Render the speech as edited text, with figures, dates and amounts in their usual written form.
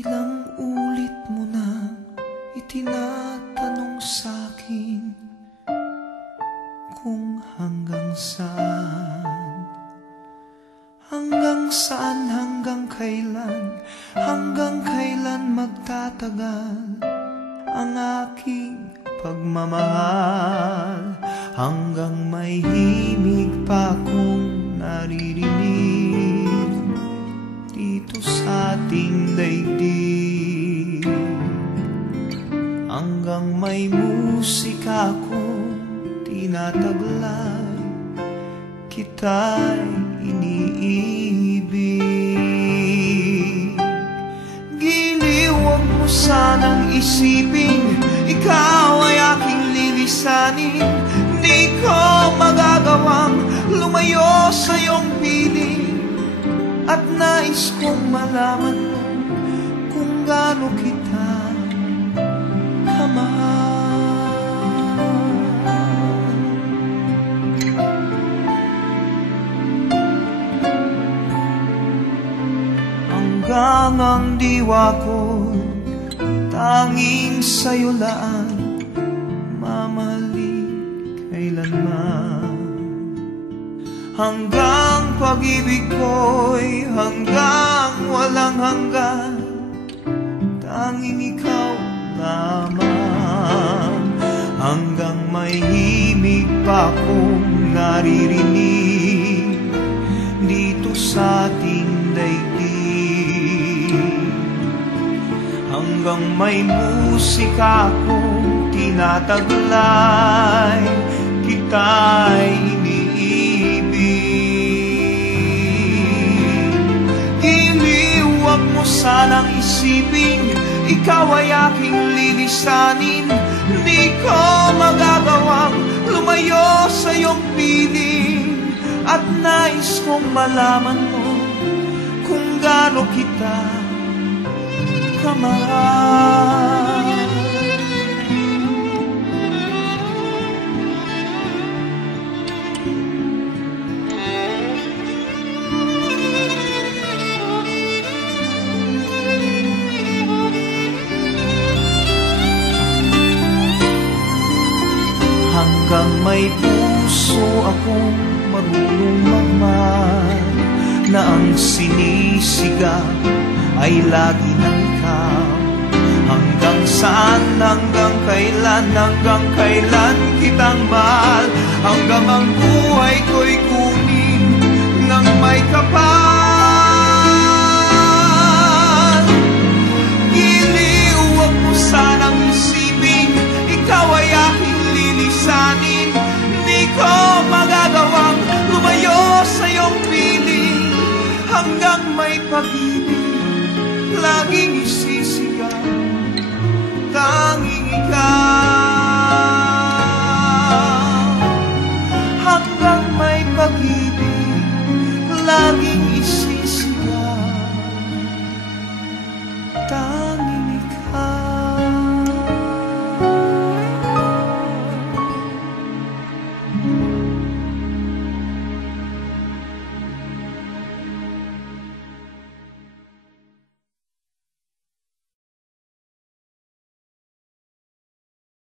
Ilang ulit mo na itinatanong sa'kin kung hanggang saan, hanggang kailan magtatagal ang aking pagmamahal, hanggang may himig pa akong naririnig dito sa ating daigdig, hanggang may musika akong tinataglay, kita'y iniibig. Giliw, huwag mo sanang isipin ikaw ay aking lilisanin. Di ko magagawang lumayo sa iyong piling, at nais kong malaman mo kung gaano kita kamahal. Hanggang ang diwa ko tanging sa'yo laan, mamahalin kailanman. Hanggang pag-ibig ko'y hanggang walang hanggan, tanging ikaw lamang. Hanggang may himig pa akong naririnig dito sa ating daigdig, hanggang may musika akong tinataglay, kita'y iniibig. Giliw, huwag mo sanang isipin ikaw ay aking lilisanin. Di ko magagawang lumayo sa iyong piling, at nais kong malaman mo kung gaano kita kamahal. Hanggang may puso akong marunong magmahal, na ang sinisigaw ay lagi ng ikaw. Hanggang saan, hanggang kailan kitang mahal, hanggang ang buhay ko'y kunin ng may kapal. Giliw, huwag mo sanang isipin ikaw ay aking lilisanin. Di ko magagawang lumayo sa iyong piling, hanggang may pag-ibig laging isisigaw, tanging ikaw. Hanggang may pag-ibig laging isisigaw,